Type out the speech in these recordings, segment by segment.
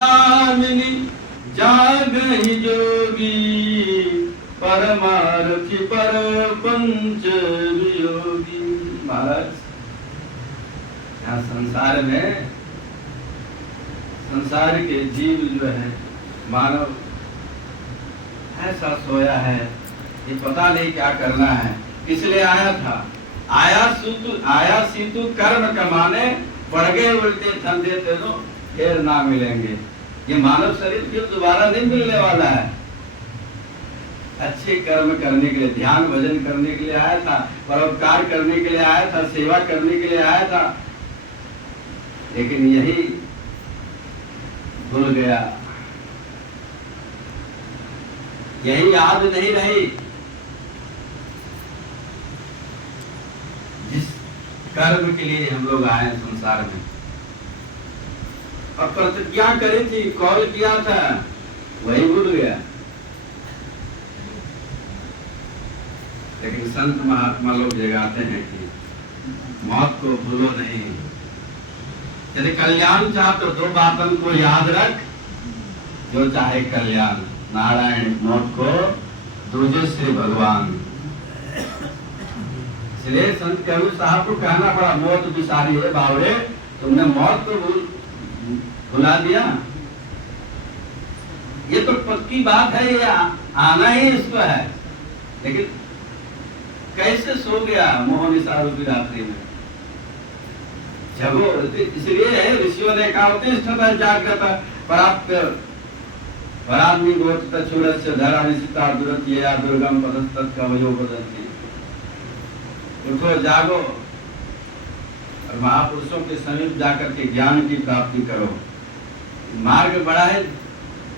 मिली जागहि जोगी परमार्थी पर पंच वियोगी। महाराज यहाँ संसार में संसार के जीव जो है मानव ऐसा सोया है, ये पता नहीं क्या करना है, इसलिए आया था। आया सीतु कर्म कमाने, बढ़ गए उल्टे धंधे तेनो फिर ना मिलेंगे। ये मानव शरीर फिर दोबारा नहीं मिलने वाला है। अच्छे कर्म करने के लिए, ध्यान भजन करने के लिए आया था, परोपकार करने के लिए आया था, सेवा करने के लिए आया था, लेकिन यही भूल गया, यही याद नहीं रही। जिस कर्म के लिए हम लोग आए संसार में और प्रतिज्ञा करी थी, कॉल किया था, वही भूल गया। लेकिन संत महात्मा लोग जगाते हैं कि मौत को भूलो नहीं। यदि कल्याण चाह तो दो बातों को याद रख, जो चाहे कल्याण, नारायण मौत को, दूजे श्री भगवान। इसलिए संत कबीर साहब को कहना पड़ा, मौत बिसारी है बावड़े, तुमने मौत को भुला दिया। ये तो पक्की बात है, ये आना ही इसको है, लेकिन कैसे सो गया मोह निशा रूपी रात्रि में। जगो, इसलिए ऋषियों ने कहा उत्तिष्ठत जागृत प्राप्त परात्मी गोचत चूरस्य धरा निशिता दुरत्यया दुर्गम पदस्तत् कवयो वदन्ति। उठो, जागो और महापुरुषों के समीप जाकर के ज्ञान की प्राप्ति करो। मार्ग बड़ा है,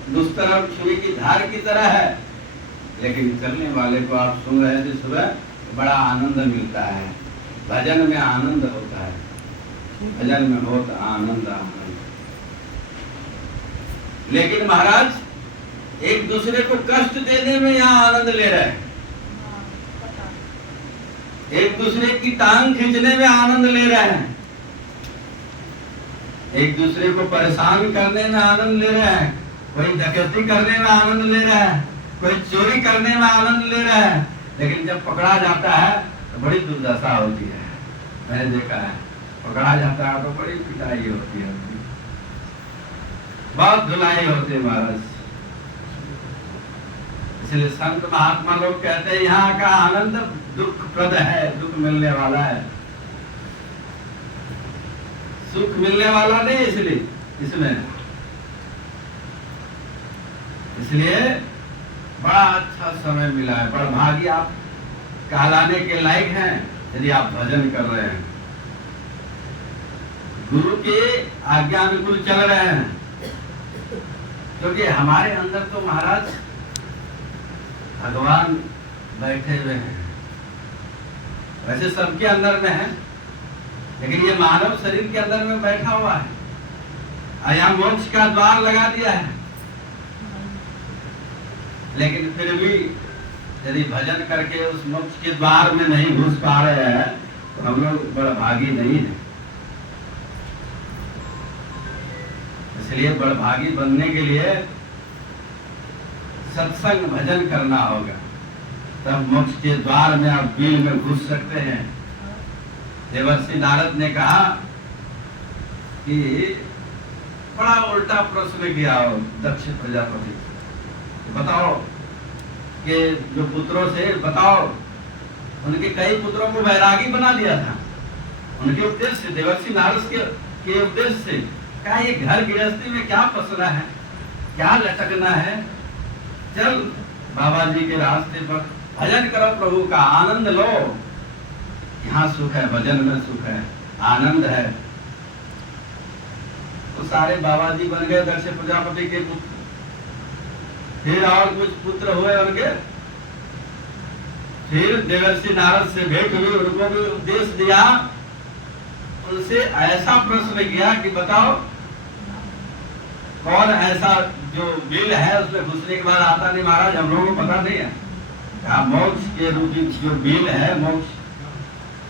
दुस्तर और छुरी की धार की तरह है, लेकिन चलने वाले को आप सुन रहे थे सुबह, बड़ा आनंद मिलता है। भजन में आनंद होता है, भजन में बहुत आनंद आनंद। लेकिन महाराज एक दूसरे को कष्ट देने में यहाँ आनंद ले रहे हैं, एक दूसरे की टांग खींचने में आनंद ले रहे हैं, एक दूसरे को परेशान करने में आनंद ले रहे हैं, कोई डकैती करने में आनंद ले रहा है, कोई चोरी करने में आनंद ले रहा है। लेकिन जब पकड़ा जाता है तो बड़ी दुर्दशा होती है। मैंने देखा है, पकड़ा जाता है तो बड़ी पिटाई होती है, बहुत धुलाई होती है महाराज। इसलिए संत महात्मा लोग कहते हैं यहाँ का आनंद दुख प्रद है, दुख मिलने वाला है, सुख मिलने वाला नहीं। इसलिए बड़ा अच्छा समय मिला है। बड़ा भागी आप कहलाने के लायक हैं यदि आप भजन कर रहे हैं, गुरु के आज्ञा अनुकूल चल रहे हैं। क्योंकि हमारे अंदर तो महाराज भगवान बैठे हुए हैं, वैसे सबके अंदर में है, लेकिन ये मानव शरीर के अंदर में बैठा हुआ है। यहाँ मोक्ष का द्वार लगा दिया है, लेकिन फिर भी यदि भजन करके उस मोक्ष के द्वार में नहीं घुस पा रहे हैं तो हम लोग बड़ा भागी नहीं है। इसलिए बड़ा भागी बनने के लिए सत्संग भजन करना होगा, तब मोक्ष के द्वार में आप बिल में घुस सकते हैं। देवर्षि नारद ने कहा कि बड़ा उल्टा प्रश्न किया दक्ष प्रजापति, बताओ कि जो पुत्रों से बताओ, उनके कई पुत्रों को वैरागी बना दिया था। उनके उद्देश्य से, देवर्षि नारद के उद्देश्य से क्या ये घर गृहस्थी में क्या फंसना है, क्या लटकना है, चल बाबा जी के रास्ते पर भजन करो, प्रभु का आनंद लो। यहाँ सुख है, भजन में सुख है, आनंद है। तो सारे बाबा जी बन गए दक्ष प्रजापति के पुत्र। फिर और कुछ पुत्र हुए उनके, फिर देवर्षि नारद से भेंट हुई, उनको भी उपदेश दिया। उनसे ऐसा प्रश्न किया कि बताओ कौन ऐसा जो बिल है उसमें घुसने के बाद आता नहीं। महाराज हम लोगों को पता नहीं है, मोक्ष के रूपी जो बिल है, मोक्ष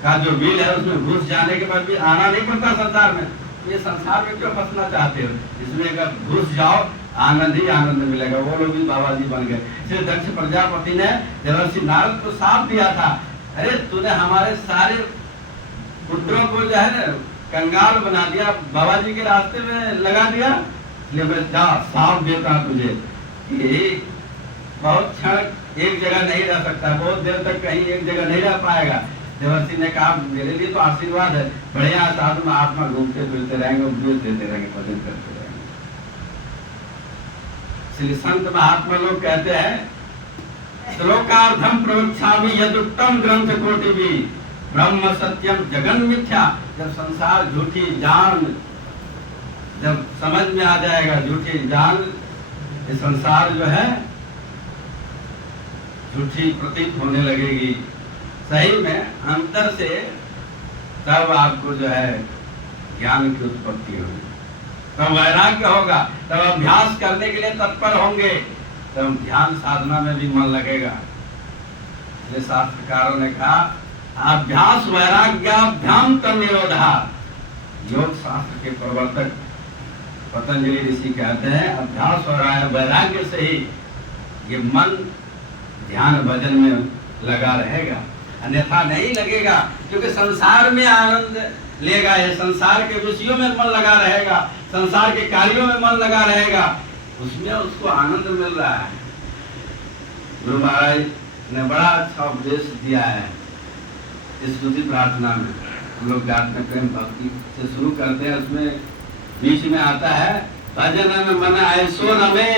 का जो बिल है उसमें घुस जाने के बाद भी आना नहीं पड़ता संसार में। ये संसार में क्यों फंसना चाहते हो, इसमें अगर घुस जाओ आनंद ही आनंद मिलेगा। वो लोग भी बाबा जी बन गए। इसलिए दक्ष प्रजापति ने देवर्षि नारद को साथ दिया था, अरे तूने हमारे सारे पुत्रों को जो है ना कंगाल बना दिया, बाबा जी के रास्ते में लगा दिया, इसलिए मैं जा साफ देता हूं तुझे कि बहुत क्षण एक जगह नहीं रह सकता, बहुत देर तक कहीं एक जगह नहीं रह पाएगा। देवर्षि ने कहा मेरे लिए तो आशीर्वाद है, बढ़िया साधु महात्मा घूमते फिरते रहेंगे, उपदेश देते रहेंगे, भजन करते रहेंगे। इसलिए संत महात्मा लोग कहते हैं श्लोकार्धम प्रवक्ष्यामि यदुक्तम ग्रंथ कोटि भी ब्रह्म सत्यम जगन मिथ्या। जब संसार झूठी जान जब समझ में आ जाएगा, झूठी जान ये संसार जो है झूठी प्रतीत होने लगेगी, सही में अंतर से तब आपको जो है ज्ञान की उत्पत्ति होगी, तब वैराग्य होगा, तब अभ्यास करने के लिए तत्पर होंगे, तब ध्यान साधना में भी मन लगेगा। इसलिए शास्त्रकारों ने कहा अभ्यास वैराग्याभ्याम तन्निरोधा। योग शास्त्र के प्रवर्तक पतंजलि ऋषि कहते हैं अभ्यास और वैराग्य से ही ये मन ध्यान भजन में लगा रहेगा, अन्यथा नहीं लगेगा। क्योंकि संसार में आनंद लेगा, ये संसार के विषयों में मन लगा रहेगा, संसार के कार्यों में मन लगा रहेगा, उसमें उसको आनंद मिल रहा है। गुरु महाराज ने बड़ा अच्छा उपदेश दिया है इस स्तुति प्रार्थना में। हम लोग गाते प्रेम भक्ति से शुरू करते हैं, उसमें बीच में आता है भजन में मन आए सो रमे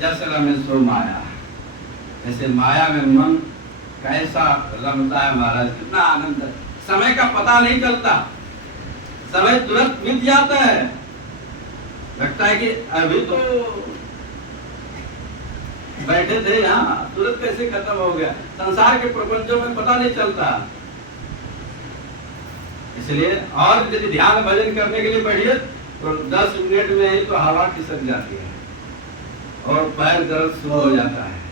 जस रमे सो माया। ऐसे माया में मन कैसा रमता है महाराज, कितना आनंद है, समय का पता नहीं चलता, समय तुरंत बीत जाता है, लगता है कि अभी तो बैठे थे यहाँ, तुरंत कैसे खत्म हो गया। संसार के प्रपंचों में पता नहीं चलता। इसलिए और यदि ध्यान भजन करने के लिए बैठिए तो 10 मिनट में ही तो हवा खिसक जाती है और पैर दर्द शुरू हो जाता है।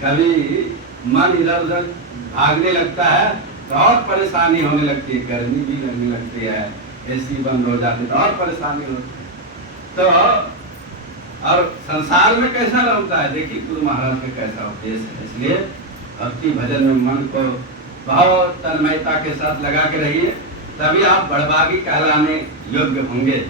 कभी मन इधर उधर भागने लगता है तो और परेशानी होने लगती है, गर्मी भी लगने लगती है, एसी बंद हो जाती है तो और परेशानी होती है। तो और संसार में कैसा लगता है, देखिए गुरु महाराज का कैसा उपदेश है। इसलिए भक्ति भजन में मन को बहुत तन्मयता के साथ लगा के रहिए, तभी आप बड़भागी कहलाने योग्य होंगे।